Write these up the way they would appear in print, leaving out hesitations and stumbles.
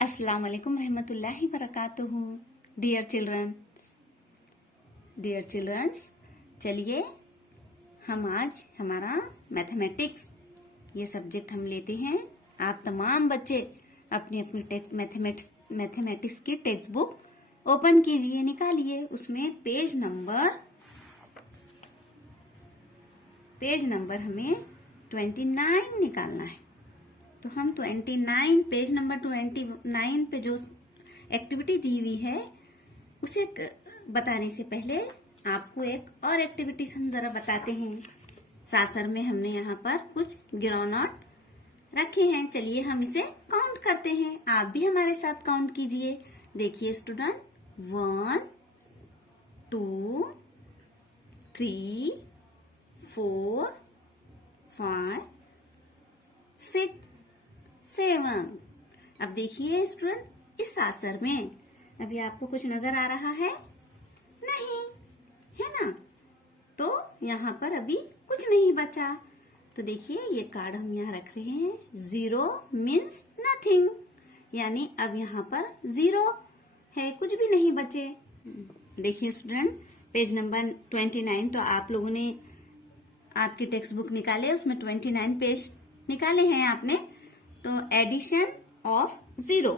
अस्सलाम वालेकुम रहमतुल्लाहि बरकातुहू। डियर चिल्ड्रंस, चलिए हम आज हमारा मैथमेटिक्स ये सब्जेक्ट हम लेते हैं। आप तमाम बच्चे अपनी अपनी मैथमेटिक्स की टेक्स्ट बुक ओपन कीजिए, निकालिए। उसमें पेज नंबर हमें 29 निकालना है। तो हम 29 पेज नंबर 29 पे जो एक्टिविटी दी हुई है उसे बताने से पहले आपको एक और एक्टिविटी हम जरा बताते हैं। सासर में हमने यहाँ पर कुछ गिरौनॉट रखे हैं। चलिए हम इसे काउंट करते हैं। आप भी हमारे साथ काउंट कीजिए। देखिए स्टूडेंट, 1 2 3 4 5 6 7। अब देखिए स्टूडेंट, इस सासर में अभी आपको कुछ नजर आ रहा है? नहीं, है ना? तो यहाँ पर अभी कुछ नहीं बचा। तो देखिए ये कार्ड हम यहाँ रख रहे हैं। 0 मीन्स नथिंग, यानी अब यहाँ पर 0 है, कुछ भी नहीं बचे। देखिए स्टूडेंट, पेज नंबर 29 तो आप लोगों ने आपकी टेक्स्ट बुक निकाले, उसमें 29 पेज निकाले हैं आपने। तो addition of 0,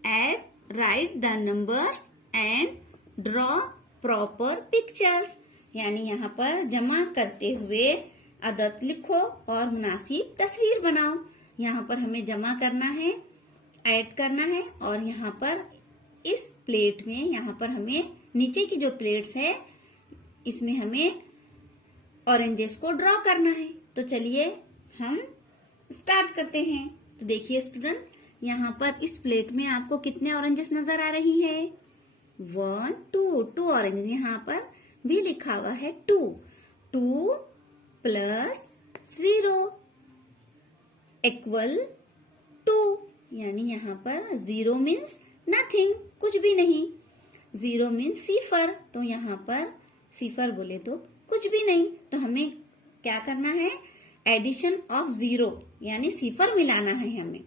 add, right the numbers and draw proper pictures, यानी यहाँ पर जमा करते हुए अदद लिखो और मुनासिब तस्वीर बनाओ। यहाँ पर हमें जमा करना है, ऐड करना है, और यहाँ पर इस प्लेट में, यहाँ पर हमें नीचे की जो प्लेट्स है इसमें हमें ऑरेंजेस को ड्रॉ करना है। तो चलिए हम स्टार्ट करते हैं। तो देखिए स्टूडेंट, यहाँ पर इस प्लेट में आपको कितने ऑरेंजेस नजर आ रही है? 1 2 ऑरेंजेस। यहाँ पर भी लिखा हुआ है 2 प्लस 0 इक्वल 2, यानी यहाँ पर 0 मीन्स नथिंग, कुछ भी नहीं। 0 मीन्स सिफर, तो यहाँ पर सिफर बोले तो कुछ भी नहीं। तो हमें क्या करना है? एडिशन ऑफ 0, यानी सिफर मिलाना है हमें।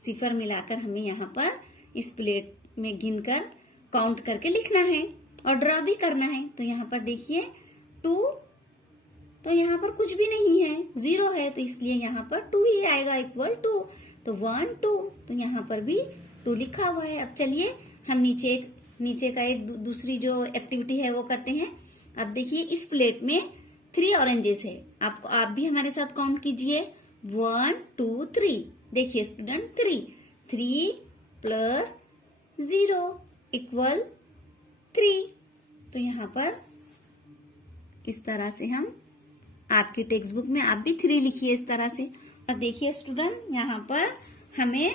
सिफर मिलाकर हमें यहाँ पर इस प्लेट में गिनकर काउंट करके लिखना है और ड्रॉ भी करना है। तो यहाँ पर देखिए 2, तो यहाँ पर कुछ भी नहीं है, 0 है, तो इसलिए यहाँ पर 2 ही आएगा, इक्वल 2। तो 1 2, तो यहाँ पर भी 2 लिखा हुआ है। अब चलिए हम नीचे का एक दूसरी जो एक्टिविटी है वो करते हैं। अब देखिए इस प्लेट में 3 ऑरेंजेस है। आप भी हमारे साथ काउंट कीजिए। 1 2 3। देखिए स्टूडेंट, 3 प्लस 0 इक्वल 3। तो यहाँ पर इस तरह से हम, आपकी टेक्स्ट बुक में आप भी 3 लिखिए इस तरह से। और देखिए स्टूडेंट, यहाँ पर हमें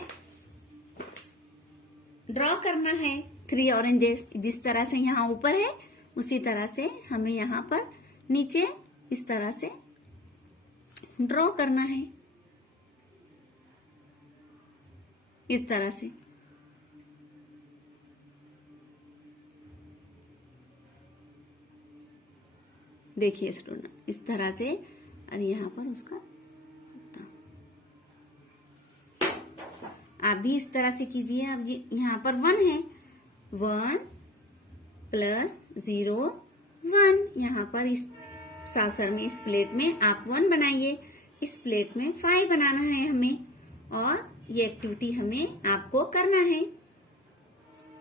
ड्रॉ करना है 3 ऑरेंजेस। जिस तरह से यहाँ ऊपर है उसी तरह से हमें यहाँ पर नीचे इस तरह से ड्रॉ करना है, इस तरह से। देखिए स्टूडेंट, इस तरह से, और यहाँ पर उसका आप भी इस तरह से कीजिए। अब यहाँ पर 1 है, 1 प्लस 0 1। यहाँ पर इस सासर में, इस प्लेट में आप 1 बनाइए, इस प्लेट में 5 बनाना है हमें, और ये एक्टिविटी हमें आपको करना है।